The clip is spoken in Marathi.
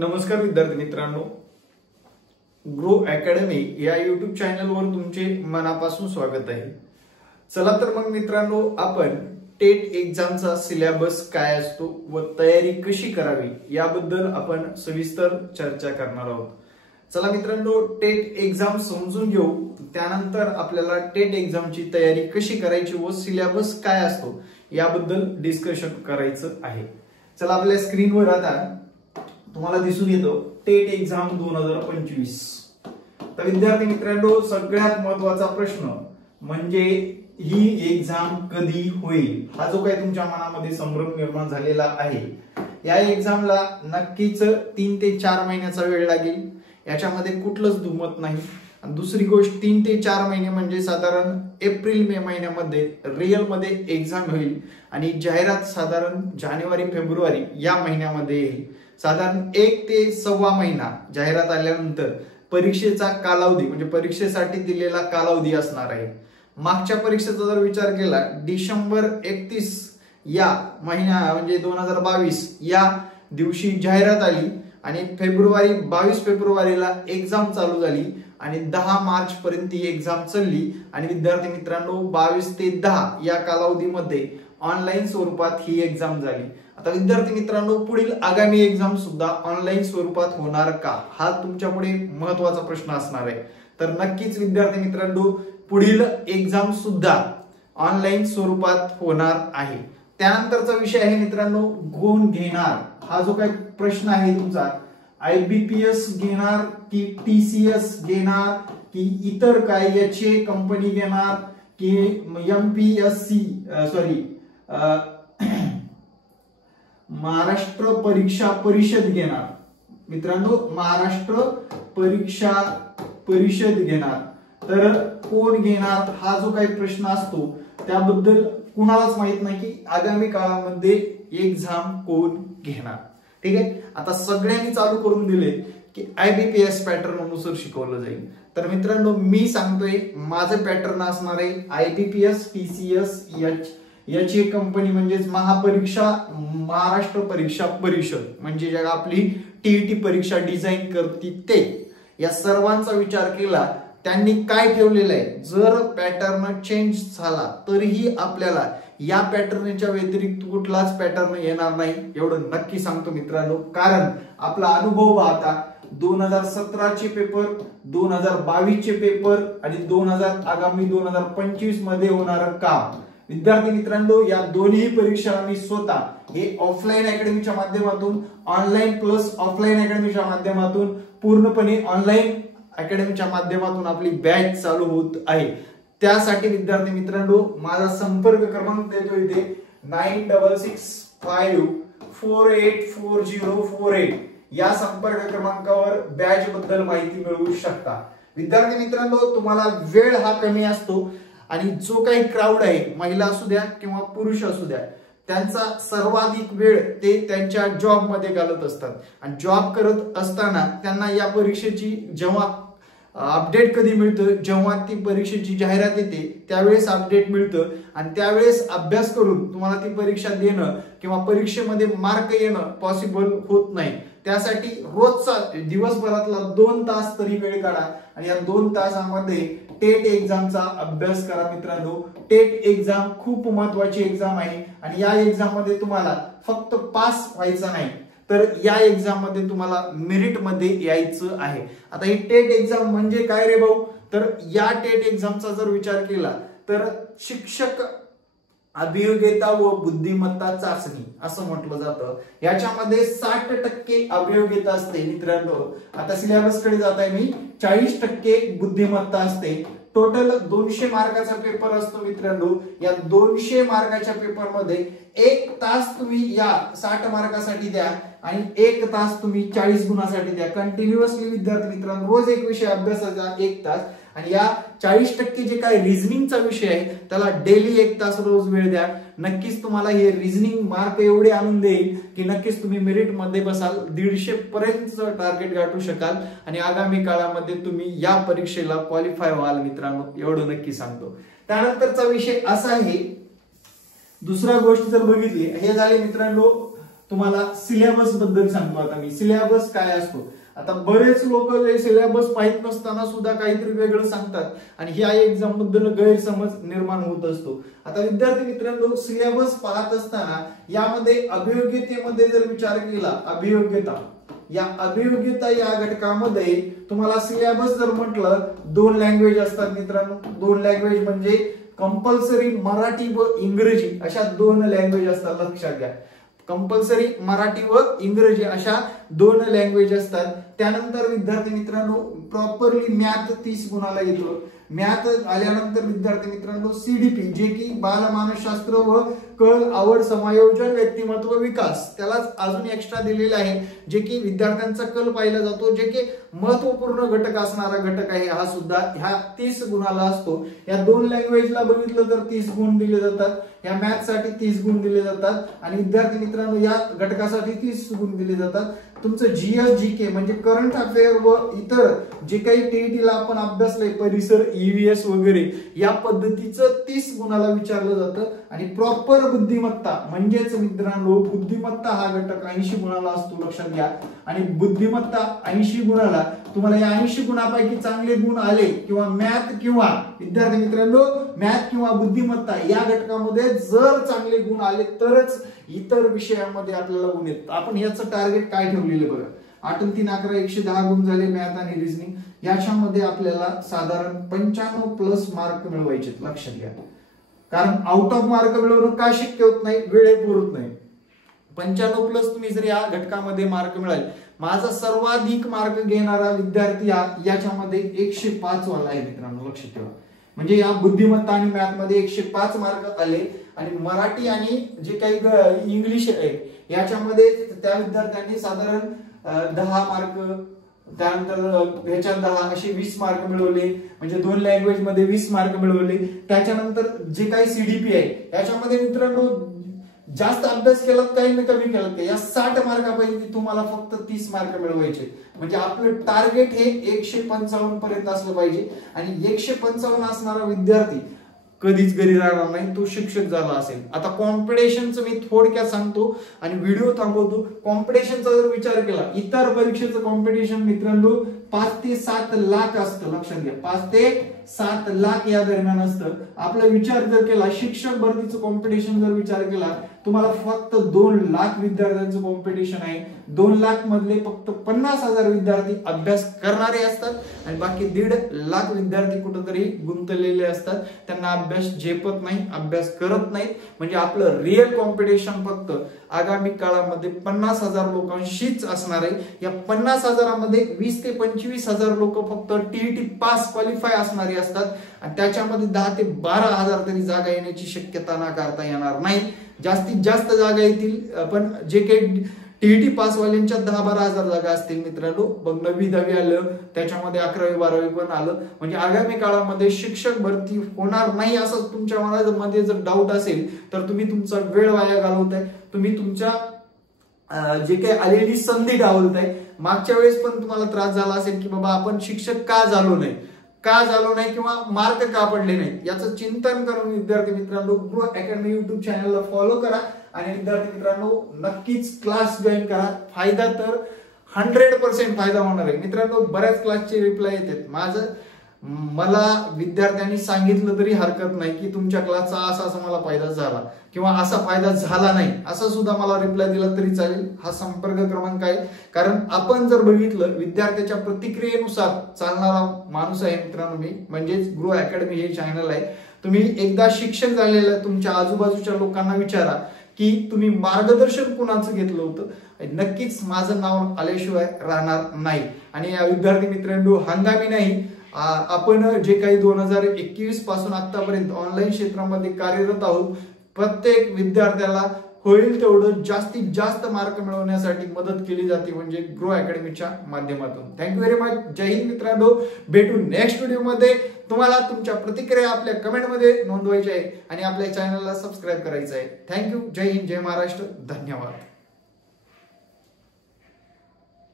नमस्कार विद्यार्थी मित्रांनो, ग्रो अकॅडमी या युट्यूब चॅनलवर तुमचे मनापासून स्वागत आहे। चला तर मग मित्रांनो, आपण टेट एक्झामचा सिलेबस काय असतो व तयारी कशी करावी याबद्दल आपण सविस्तर चर्चा करणार आहोत। चला मित्रांनो, टेट एक्झाम समजून घेऊ, त्यानंतर आपल्याला टेट एक्झामची तयारी कशी करायची व सिलेबस काय असतो याबद्दल डिस्कशन करायचं आहे। चला, आपल्या स्क्रीनवर आता तुम्हाला दिसून येतो टेट एक्झाम 2025। तर विद्यार्थी मित्रांनो, सगळ्यात महत्त्वाचा प्रश्न म्हणजे ही एक्झाम कधी होईल, हा जो काही तुमच्या मनामध्ये संभ्रम निर्माण झालेला आहे। या एक्झामला नक्कीच 3 ते 4 महिन्याचा वेळ लागेल, याच्यामध्ये कुठलंच दुमत नाही। आणि दुसरी गोष्ट, 3 ते 4 महिने म्हणजे साधारण एप्रिल मे महिन्यामध्ये रिअल मध्ये एक्झाम होईल आणि जाहिरात साधारण जानेवारी फेब्रुवारी या महिन्यामध्ये येईल। साधारण 1 ते 1.25 महिना जाहिरात आल्यानंतर परीक्षेचा कालावधी म्हणजे परीक्षेसाठी दिलेला कालावधी असणार आहे। मागच्या परीक्षेचा जर विचार केला, डिसेंबर 31 या महिना म्हणजे 2022 या दिवशी जाहिरात आली आणि 22 फेब्रुवारीला एक्झाम चालू झाली आणि 10 मार्च पर्यंत ही एक्झाम चालली। आणि विद्यार्थी मित्रांनो, 22 ते 10 या कालावधीमध्ये ऑनलाईन स्वरूपात ही एक्झाम झाली। आता विद्यार्थी मित्रांनो, पुढील आगामी एक्झाम सुद्धा ऑनलाईन स्वरूपात होणार का, हा तुमच्या पुढे महत्त्वाचा प्रश्न असणार आहे। तर नक्कीच विद्यार्थी मित्रांनो, पुढील एक्झाम सुद्धा ऑनलाईन स्वरूपात होणार आहे। त्यानंतरचा विषय आहे मित्रांनो, कोण घेणार, हा जो काही प्रश्न आहे तुमचा, IBPS घेणार की TCS घेणार की इतर काय HA कंपनी घेणार की MPSC महाराष्ट्र परीक्षा परिषद घेणार। मित्रांनो, महाराष्ट्र परीक्षा परिषद घेणार। तर कोण घेणार हा जो काही प्रश्न असतो त्याबद्दल कुणालाच माहित नाही की आगामी काळामध्ये एक्झाम कोण घेणार। ठीक आहे, आता सगळ्यांनी चालू करून दिले की IBPS पॅटर्न अनुसार शिकवलं जाईल। तर मित्रांनो, मी सांगतोय माझं पॅटर्न असणार आहे IBPS TCS HA कंपनी म्हणजेच महापरीक्षा महाराष्ट्र परीक्षा परिषद, म्हणजे जग आपली TET परीक्षा डिझाईन करते ते। या सर्वांचा विचार केला, त्यांनी काय ठेवलेलं आहे, जर पॅटर्न चेंज झाला तरीही आपल्याला या पॅटर्नच्या व्यतिरिक्त कुठलाच पॅटर्न येणार नाही, एवढं नक्की सांगतो मित्रांनो। कारण आपला अनुभव पाहता 2017 चे पेपर, 2022 चे पेपर आणि आगामी 2025 मध्ये होणारं काम, विद्यार्थी मित्रांनो, या दोन्ही परीक्षा मी स्वतः हे ऑफलाईन अकॅडमीच्या माध्यमातून, ऑनलाईन प्लस ऑफलाईन अकॅडमीच्या माध्यमातून, पूर्णपणे ऑनलाईन अकॅडमीच्या माध्यमातून आपली बॅच चालू होत आहे। त्यासाठी विद्यार्थी मित्रांनो, माझा संपर्क क्रमांक देतो इथे 9665484048 या संपर्क क्रमांकावर बॅच बद्दल माहिती मिळवू शकता। विद्यार्थी मित्रांनो, तुम्हाला वेळ हा कमी असतो आणि जो काही क्राऊड आहे, महिला असू द्या किंवा पुरुष असू द्या, त्यांचा सर्वाधिक वेळ ते त्यांच्या जॉब मध्ये घालत असतात आणि जॉब करत असताना त्यांना या परीक्षेची जेव्हा अपडेट कधी मिळतं, जेव्हा ती परीक्षेची जाहिरात येते त्यावेळेस अपडेट मिळतं आणि त्यावेळेस अभ्यास करून तुम्हाला ती परीक्षा देणं किंवा परीक्षेमध्ये मार्क येणं पॉसिबल होत नाही। त्यासाठी रोजचा दिवसभरातला 2 तास तरी वेळ काढा आणि या 2 तासामध्ये टेट एक्झामचा अभ्यास करा। मित्रांनो, टेट एक्झाम खूप महत्त्वाची एक्झाम आहे आणि या एक्झाम मध्ये तुम्हाला फक्त पास व्हायचं नाही, तर या एक्झाम मध्ये तुम्हाला मेरिट मध्ये यायचं आहे। आता ही टेट एक्झाम म्हणजे काय रे भाऊ, तर या टेट एक्झामचा जर विचार केला तर शिक्षक अभियोग्यता व बुद्धिमत्ता चाचणी असं म्हटलं जातं। याच्यामध्ये 60% अभियोग्यता असते मित्रांनो। आता सिलेबस कडे जात आहे मी, 40% बुद्धिमत्ता असते। टोटल 200 मार्काचा पेपर असतो मित्रांनो। या 200 मार्काच्या पेपर मध्ये 1 तास तुम्ही या 60 मार्कासाठी द्या आणि 1 तास तुम्ही 40 गुणासाठी द्या। कंटिन्युअसली विद्यार्थी मित्रांनो, रोज एक विषय अभ्यासाचा 1 तास आणि या 40% जे काय रिझनिंगचा विषय आहे त्याला डेली 1 तास रोज वेळ द्या। नक्कीच तुम्हाला हे रिझनिंग मार्क एवढे आणून देईल की नक्कीच तुम्ही मेरिट मध्ये बसाल, 150 पर्यंत टार्गेट गाठू शकाल आणि आगामी काळामध्ये तुम्ही या परीक्षेला क्वालिफाय व्हाल मित्रांनो, एवढं नक्की सांगतो। त्यानंतरचा विषय असा आहे, दुसरा गोष्ट जर बघितली, हे झाले मित्रांनो तुम्हाला सिलेबस बद्दल सांगतो. आता मी सिलेबस काय असतो. आता बरेच लोक सिलेबस माहित नसताना सुद्धा काहीतरी वेगळं सांगतात आणि ह्या एक्झाम बद्दल गैरसमज निर्माण होत असतो. आता विद्यार्थी मित्रांनो, सिलेबस पाहत असताना यामध्ये अभियोग्यतेमध्ये जर विचार केला, अभियोग्यता या घटकामध्ये तुम्हाला सिलेबस जर म्हटलं, 2 लँग्वेज असतात मित्रांनो. 2 लँग्वेज म्हणजे कंपल्सरी मराठी व इंग्रजी अशा 2 लँग्वेज असतात, लक्षात घ्या. कंपल्सरी मराठी व इंग्रजी अशा 2 लँग्वेज असतात. त्यानंतर विद्यार्थी मित्रांनो प्रॉपरली मॅथ 30 गुणाला येतो. मॅथ आल्यानंतर विद्यार्थी मित्रांनो सीडीपी, जे की बाल मानसशास्त्र व कल, आवड, समायोजन, व्यक्तिमत्व विकास, त्यालाच अजून एक्स्ट्रा दिलेला आहे, जे की विद्यार्थ्यांचा कल पाहिला जातो, जे की महत्वपूर्ण घटक असणारा घटक आहे. हा सुद्धा ह्या 30 गुणाला असतो. या 2 लँग्वेजला बघितलं तर 30 गुण दिले जातात. या मॅथ साठी 30 गुण दिले जातात आणि विद्यार्थी मित्रांनो या घटकासाठी 30 गुण दिले जातात. तुमचं जीएस जीके म्हणजे करंट अफेअर व इतर जे काही टीईटीला आपण अभ्यासलंय, परिसर, ईव्हीएस वगैरे, या पद्धतीचं 30 गुणाला विचारलं जातं. आणि प्रॉपर बुद्धिमत्ता म्हणजेच मित्रांनो बुद्धिमत्ता हा घटक 80 गुणाला असतो, लक्षात घ्या. आणि बुद्धिमत्ता 80 गुणाला तुम्हाला या 80 गुणापैकी चांगले गुण आले किंवा मॅथ किंवा विद्यार्थी मित्रांनो मॅथ किंवा बुद्धिमत्ता या घटकामध्ये जर चांगले गुण आले तरच इतर विषयांमध्ये आपल्याला गुण येतात. आपण याचं टार्गेट काय ठेवलेलं बघा, 8 3 11 110 गुण झाले मॅथ आणि रिझनिंग. याच्यामध्ये आपल्याला साधारण 95+ मार्क मिळवायचे, लक्षात घ्या. कारण आउट ऑफ मार्क मिळवणं का शक्य होत नाही, वेळ पुरत नाही. 95+ तुम्ही जर या घटकामध्ये मार्क मिळाले, माझा सर्वाधिक मार्क घेणारा विद्यार्थी याच्यामध्ये 105 वाला आहे मित्रांनो, लक्षात ठेवा. म्हणजे या बुद्धिमत्ता आणि मॅथ मध्ये 105 मार्क आले. आणि मराठी आणि जे काही इंग्लिश आहे याच्यामध्ये त्या विद्यार्थ्यांनी साधारण 10 मार्क, त्यानंतर ह्याच्यात 10 असे 20 मार्क मिळवले. म्हणजे 2 लँग्वेज मध्ये 20 मार्क मिळवले. त्याच्यानंतर जे काही सीडीपी आहे याच्यामध्ये मित्रांनो जास्त अभ्यास केला काही ना कमी केला का, या 60 मार्कापैकी तुम्हाला फक्त 30 मार्क मिळवायचे. म्हणजे आपलं टार्गेट हे 155 पर्यंत असलं पाहिजे. आणि 155 असणारा विद्यार्थी कधीच घरी राहणार नाही, तो शिक्षक झाला असेल. आता कॉम्पिटिशनचं मी थोडक्यात सांगतो आणि व्हिडिओ थांबवतो. कॉम्पिटिशनचा जर विचार केला, इतर परीक्षेचं कॉम्पिटिशन मित्रांनो 5 ते 7 लाख असतं, लक्षात घ्या. 5 ते 7 लाख या दरम्यान असतं. आपला विचार जर केला, शिक्षक भरतीचं कॉम्पिटिशन जर विचार केला, तुम्हाला फक्त 2 लाख विद्यार्थ्यांचं कॉम्पिटिशन आहे. 2 लाख मधले फक्त 50,000 विद्यार्थी अभ्यास करणारे असतात आणि बाकी 1.5 लाख विद्यार्थी कुठेतरी गुंतलेले असतात. त्यांना अभ्यास झेपत नाही, अभ्यास करत नाही. म्हणजे आपलं रिअल कॉम्पिटिशन फक्त आगामी काळामध्ये 50,000 लोकांशीच असणार आहे. या 50,000 मध्ये 20 ते 25,000 लोक फक्त टीईटी पास क्वालिफाय असणारे असतात आणि त्याच्यामध्ये 10 ते 12,000 तरी जागा येण्याची शक्यता नाकारता येणार नाही. जास्तीत जास्त जागा येतील, पण जे काही टीईटी पास वाल्यांच्या 10-12,000 जागा असतील मित्रांनो. मग 9वी-10वी आलं, त्याच्यामध्ये 11वी-12वी पण आलं. म्हणजे आगामी काळामध्ये शिक्षक भरती होणार नाही असं तुमच्या मनामध्ये जर डाऊट असेल तर तुम्ही तुमचा वेळ वाया घालवताय. तुम्ही तुमच्या जे काही आलेली संधी डावलताय. मागच्या वेळेस पण तुम्हाला त्रास झाला असेल की बाबा आपण शिक्षक का झालो नाही किंवा मार्क का पडले नाही, याचं चिंतन करून विद्यार्थी मित्रांनो ग्रो अकॅडमी युट्यूब चॅनलला फॉलो करा आणि विद्यार्थी मित्रांनो नक्कीच क्लास जॉईन करा. फायदा तर 100% फायदा होणार आहे मित्रांनो. बऱ्याच क्लासचे रिप्लाय येतात, मला विद्यार्थ्यांनी सांगितलं तरी हरकत नाही की तुमच्या क्लासचा असा मला फायदा झाला किंवा असा फायदा झाला नाही, असं सुद्धा मला रिप्लाय दिला तरी चालेल. हा संपर्क क्रमांक आहे. कारण आपण जर बघितलं विद्यार्थ्याच्या प्रतिक्रियेनुसार चालणारा माणूस आहे मित्रांनो मी, म्हणजेच ग्रो अकॅडमी हे चॅनल आहे. तुम्ही एकदा शिक्षक झालेलं तुमच्या आजूबाजूच्या लोकांना विचारा की तुम्ही मार्गदर्शन कुणाचं घेतलं होतं, नक्कीच माझं नाव आल्याशिवाय राहणार नाही. आणि विद्यार्थी मित्रांनो हंगामी नाही, आपण जे काही 2021 पासून आतापर्यंत ऑनलाईन क्षेत्रामध्ये कार्यरत आहोत. प्रत्येक विद्यार्थ्याला होईल तेवढं जास्तीत जास्त मार्क मिळवण्यासाठी मदत केली जाते म्हणजे ग्रो अकॅडमीच्या माध्यमातून. Thank you very much. जय हिंद मित्रांनो. भेटू नेक्स्ट व्हिडिओ मध्ये. तुम्हाला तुमच्या प्रतिक्रिया आपल्या कमेंटमध्ये नोंदवायच्या आहे आणि आपल्या चॅनलला सबस्क्राईब करायचं आहे. थँक्यू. जय हिंद, जय महाराष्ट्र. धन्यवाद.